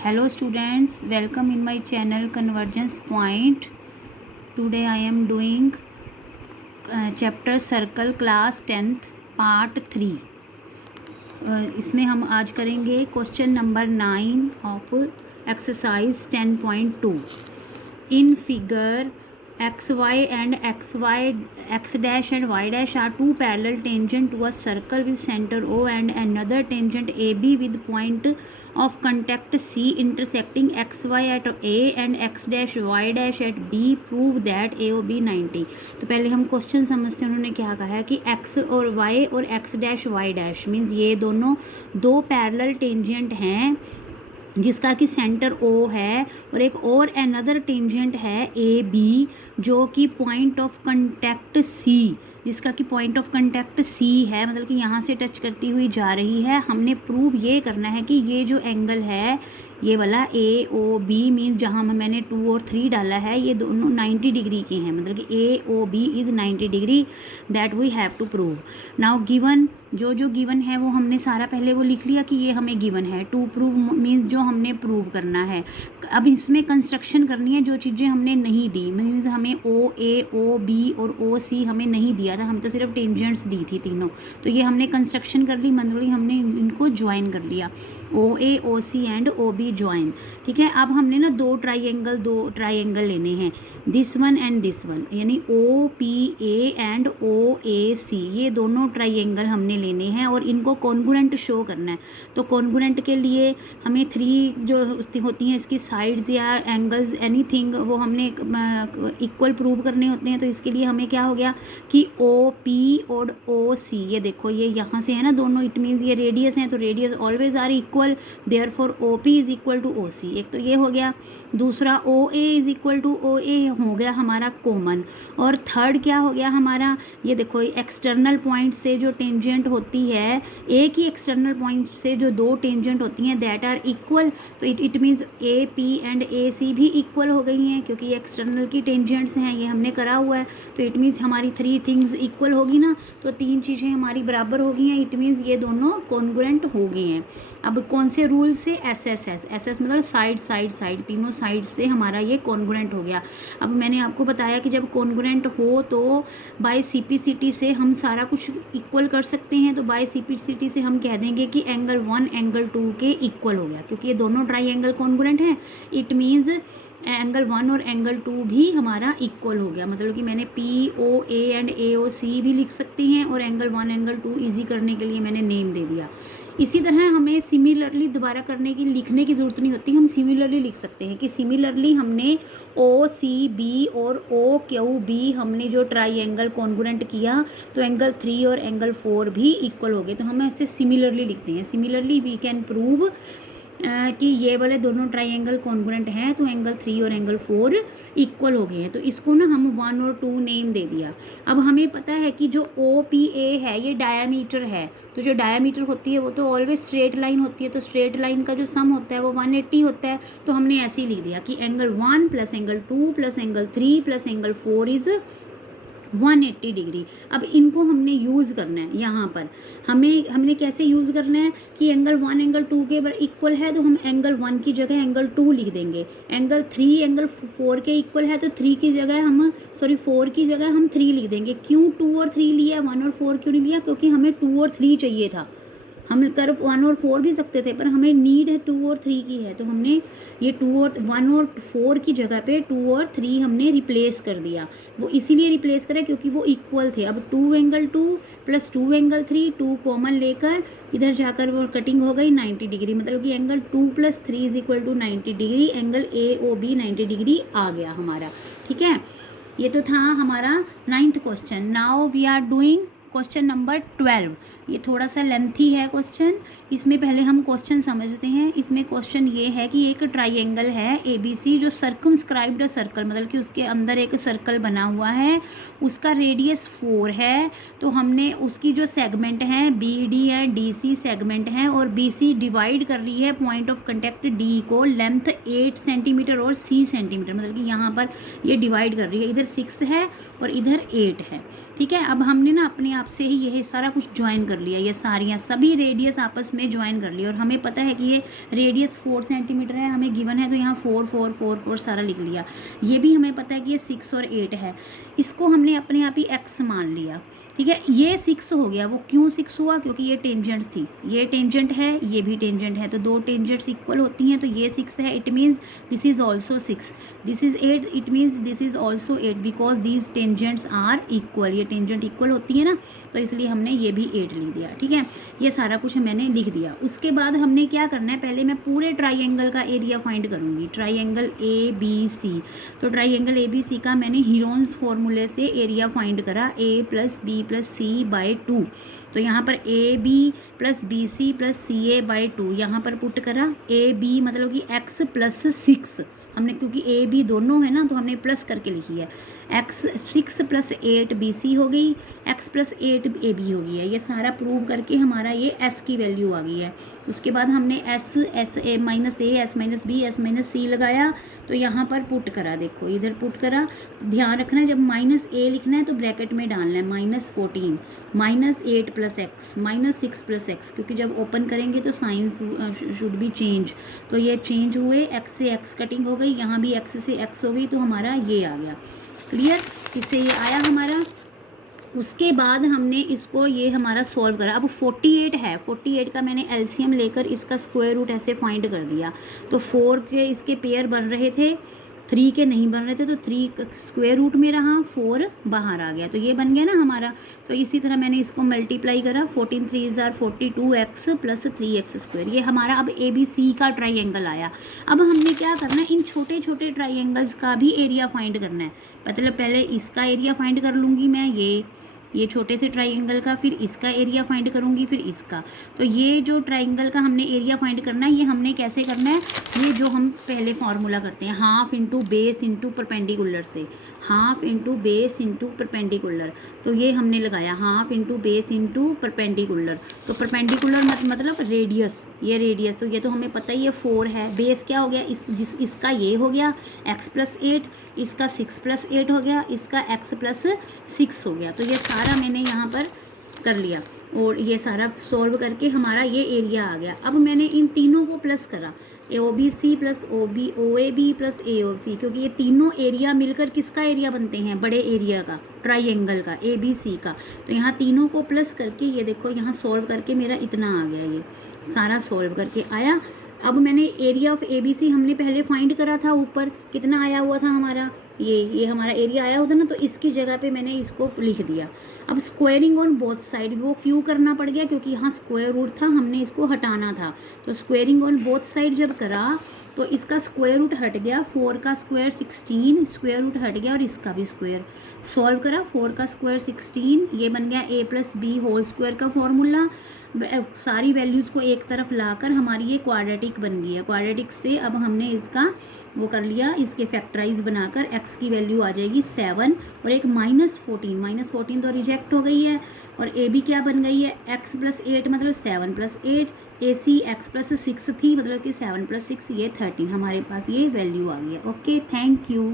Hello students, welcome in my channel Convergence Point. Today I am doing chapter Circle class 10th part 3. इसमें हम आज करेंगे question number 9 of exercise 10.2. In figure xy and x dash and y dash are two parallel tangent to a circle with center O and another tangent AB with point of contact C intersecting xy at A and x dash y dash at B. Prove that AOB 90. तो पहले हम question समझते हैं उन्होंने क्या कहा है कि x और y और x dash y dash means ये दोनों दो पैरेलल टेंजेंट हैं जिसका कि सेंटर O है और एक और अनदर टेंजेंट है AB जो कि पॉइंट ऑफ कंटैक्ट C जिसका कि पॉइंट ऑफ कंटैक्ट C है, मतलब कि यहाँ से टच करती हुई जा रही है. हमने प्रूव ये करना है कि ये जो एंगल है ये वाला AOB मीन्स जहाँ मैंने 2 और 3 डाला है ये दोनों 90 डिग्री के हैं, मतलब कि AOB is 90 degree. That we have to prove. Now given जो गिवन है वो हमने सारा पहले वो लिख लिया कि ये हमें गिवन है. टू प्रूव मीन्स जो हमने प्रूव करना है. अब इसमें कंस्ट्रक्शन करनी है जो चीज़ें हमने नहीं दी, मीन्स हमें OA OB और OC हमें नहीं दिया था, हम तो सिर्फ टेंजेंट्स दी थी तीनों. तो ये हमने कंस्ट्रक्शन कर ली, मतलब हमने इनको ज्वाइन कर लिया, OA OC and OB join. ठीक है. अब हमने ना दो ट्राइंगल लेने हैं, this one and this one, यानी OPA एंड OAC ये दोनों ट्राइंगल हमने लेने हैं और इनको कॉन्ग्रुएंट शो करना है. तो कॉन्ग्रुएंट के लिए हमें 3 जो होती हैं इसकी साइड्स या एंगल्स एनीथिंग वो हमने इक्वल प्रूव करने होते हैं. तो इसके लिए हमें क्या हो गया कि OP और OC ये देखो ये यहाँ से है ना दोनों, इट मीन्स ये रेडियस हैं तो radius always are equal, therefore OP is equal to OC. एक तो ये हो गया. दूसरा OA is equal to OA हो गया हमारा कॉमन. और थर्ड क्या हो गया हमारा, ये देखो एक्सटर्नल पॉइंट से जो टेंजेंट होती है, एक ही एक्सटर्नल पॉइंट से जो दो टेंजेंट होती हैं दैट आर इक्वल, तो it means AP and AC भी इक्वल हो गई हैं क्योंकि ये एक्सटर्नल की टेंजेंट्स हैं, ये हमने करा हुआ है. तो इट मीन्स हमारी 3 थिंग्स इक्वल होगी ना, तो 3 चीज़ें हमारी बराबर हो गई हैं, इट मीन्स ये दोनों कॉन्ग्रुएंट हो गए हैं. अब कौन से रूल से, SS मतलब साइड तीनों साइड से हमारा ये कॉन्ग्रुएंट हो गया. अब मैंने आपको बताया कि जब कॉन्ग्रुएंट हो तो बाय CPCT से हम सारा कुछ इक्वल कर सकते हैं. तो बाय CPCT से हम कह देंगे कि एंगल 1 एंगल 2 के इक्वल हो गया क्योंकि ये दोनों ट्राइंगल कॉन्ग्रुएंट हैं. इट मीन्स एंगल 1 और एंगल 2 भी हमारा इक्वल हो गया, मतलब कि मैंने POA एंड AOC भी लिख सकती हैं और एंगल 1 एंगल 2 ईजी करने के लिए मैंने नेम दे दिया. इसी तरह हमें सिमिलरली दोबारा करने की लिखने की ज़रूरत नहीं होती, हम सिमिलरली लिख सकते हैं कि सिमिलरली हमने OCB और OQB हमने जो ट्राइंगल कॉन्ग्रुएंट किया तो एंगल 3 और एंगल 4 भी इक्वल हो गए. तो हम ऐसे सिमिलरली लिखते हैं. सिमिलरली वी कैन प्रूव कि ये वाले दोनों ट्राइंगल कॉन्ग्रुएंट हैं तो एंगल 3 और एंगल 4 इक्वल हो गए हैं. तो इसको ना हम 1 और 2 नेम दे दिया. अब हमें पता है कि जो OPA है ये डायामीटर है, तो जो डायामीटर होती है वो तो ऑलवेज स्ट्रेट लाइन होती है, तो स्ट्रेट लाइन का जो सम होता है वो 180 होता है. तो हमने ऐसे ही लिख दिया कि angle 1 plus angle 2 plus angle 3 plus angle 4 is 180 degree. अब इनको हमने यूज़ करना है यहाँ पर. हमने कैसे यूज़ करना है कि एंगल 1 एंगल 2 के बर इक्वल है तो हम एंगल 1 की जगह एंगल 2 लिख देंगे. एंगल 3 एंगल 4 के इक्वल है तो 3 की जगह हम 4 की जगह हम 3 लिख देंगे. क्यों 2 और 3 लिया, 1 और 4 क्यों नहीं लिया, क्योंकि हमें 2 और 3 चाहिए था. हम कर 1 और 4 भी सकते थे पर हमें नीड है 2 और 3 की है, तो हमने ये 2 और 1 और 4 की जगह पे 2 और 3 हमने रिप्लेस कर दिया. वो इसीलिए रिप्लेस करा क्योंकि वो इक्वल थे. अब 2 एंगल 2 प्लस 2 एंगल 3, 2 कॉमन लेकर इधर जाकर वो कटिंग हो गई 90 डिग्री, मतलब कि angle 2 plus 3 is equal to 90 degree. Angle AOB 90 degree आ गया हमारा. ठीक है. ये तो था हमारा 9th question. Now we are doing question number 12. ये थोड़ा सा लेंथी है क्वेश्चन. इसमें पहले हम क्वेश्चन समझते हैं. इसमें क्वेश्चन ये है कि एक ट्राइंगल है ABC जो सर्कमस्क्राइब्ड सर्कल, मतलब कि उसके अंदर एक सर्कल बना हुआ है, उसका रेडियस 4 है. तो हमने उसकी जो सेगमेंट हैं BD है, DC सेगमेंट हैं और BC डिवाइड कर रही है पॉइंट ऑफ कंटेक्ट D को लेंथ 8 सेंटीमीटर और C सेंटीमीटर, मतलब कि यहाँ पर ये डिवाइड कर रही है, इधर 6 है और इधर 8 है. ठीक है. अब हमने ना अपने आप से ही यह सारा कुछ ज्वाइन कर कर लिया, ये सारियाँ सभी रेडियस आपस में ज्वाइन कर लिया। और हमें पता है कि ये रेडियस 4 सेंटीमीटर है, हमें गिवन है, तो यहाँ 4 4 4 4 सारा लिख लिया। ये भी हमें पता है कि ये 6 और 8 है, इसको हमने अपने आप ही x मान लिया, ठीक है। ये 6 हो गया, वो क्यों 6 हुआ, क्योंकि ये टेंजेंट थी, ये टेंजेंट है, ये भी टेंजेंट है, तो दो टेंजेंट्स इक्वल होती हैं, तो ये 6 है, it means this is also 6, this is 8, it means this is also 8, because these tangents are equal, ये टेंजेंट इक्वल होती है ना, तो इसलिए हमने ये भी 8 लिख दिया, ठीक है। ये सारा कुछ मैंने लिख दिया। उसके बाद हमने क्या करना है, पहले मैं पूरे ट्राइंगल का एरिया फाइंड करूँगी, ट्राइंगल ABC। तो ट्राइंगल ABC का मैंने हीरोन्स फॉर्मूले से एरिया फाइंड करा, A + B + C/2। तो यहाँ पर AB + BC + CA by 2 यहाँ पर पुट करा। AB मतलब कि x + 6 हमने, क्योंकि AB दोनों है ना, तो हमने प्लस करके लिखी है। x 6 + 8 BC हो गई, x + 8 AB हो गई है। ये सारा प्रूव करके हमारा ये s की वैल्यू आ गई है। उसके बाद हमने s -a -S -b s -c लगाया, तो यहाँ पर पुट करा, देखो इधर पुट करा। ध्यान रखना जब -a लिखना है तो ब्रैकेट में डालना है, -14 -8 + x -6 + x, क्योंकि जब ओपन करेंगे तो साइंस शुड बी चेंज। तो ये चेंज हुए, x से x कटिंग हो गई, यहाँ भी x से x हो गई, तो हमारा ये आ गया। क्लियर, इससे ये आया हमारा। उसके बाद हमने इसको, ये हमारा सॉल्व करा। अब 48 है, 48 का मैंने एलसीएम लेकर इसका स्क्वायर रूट ऐसे फाइंड कर दिया। तो 4 के इसके पेयर बन रहे थे, 3 के नहीं बन रहे थे, तो 3 स्क्वायर रूट में रहा, 4 बाहर आ गया, तो ये बन गया ना हमारा। तो इसी तरह मैंने इसको मल्टीप्लाई करा, 14 3 = 42x + 3x²। ये हमारा अब ABC का ट्राइंगल आया। अब हमने क्या करना है, इन छोटे छोटे ट्राइंगल्स का भी एरिया फाइंड करना है। मतलब पहले इसका एरिया फाइंड कर लूँगी मैं, ये छोटे से ट्राइंगल का, फिर इसका एरिया फाइंड करूँगी, फिर इसका। तो ये जो ट्राइंगल का हमने एरिया फाइंड करना है, ये हमने कैसे करना है, ये जो हम पहले फार्मूला करते हैं, half into base into perpendicular से, half into base into perpendicular. तो ये हमने लगाया half into base into perpendicular. तो परपेंडिकुलर मतलब रेडियस, ये रेडियस, तो ये तो हमें पता ही है 4 है। बेस क्या हो गया, इसका ये हो गया x + 8, इसका 6 + 8 हो गया, इसका x + 6 हो गया। तो ये सारा मैंने यहाँ पर कर लिया, और ये सारा सॉल्व करके हमारा ये एरिया आ गया। अब मैंने इन तीनों को प्लस करा, OBC + OAB + AOC, क्योंकि ये तीनों एरिया मिलकर किसका एरिया बनते हैं, बड़े एरिया का, ट्राइंगल का, ABC का। तो यहाँ तीनों को प्लस करके, ये देखो यहाँ सॉल्व करके मेरा इतना आ गया, ये सारा सॉल्व करके आया। अब मैंने एरिया ऑफ ABC हमने पहले फाइंड करा था, ऊपर कितना आया हुआ था हमारा, ये हमारा एरिया आया होता ना, तो इसकी जगह पे मैंने इसको लिख दिया। अब स्क्वायरिंग ऑन बोथ साइड, वो क्यों करना पड़ गया, क्योंकि यहाँ स्क्वायर रूट था, हमने इसको हटाना था। तो स्क्वायरिंग ऑन बोथ साइड जब करा, तो इसका स्क्वायर रूट हट गया, 4 का स्क्वायर 16, स्क्वायर रूट हट गया, और इसका भी स्क्वायर सॉल्व करा, 4 का स्क्वायर 16, ये बन गया A + B होल स्क्वायर का फॉर्मूला। सारी वैल्यूज़ को एक तरफ लाकर हमारी ये क्वाड्रेटिक बन गई है। क्वाड्रेटिक से अब हमने इसका वो कर लिया, इसके फैक्टराइज बनाकर x की वैल्यू आ जाएगी 7, और एक -14 तो रिजेक्ट हो गई है, और AB क्या बन गई है, x + 8 मतलब 7 + 8, AC x + 6 थी, मतलब कि 7 + 6 ये 13, हमारे पास ये वैल्यू आ गई है। Okay, thank you.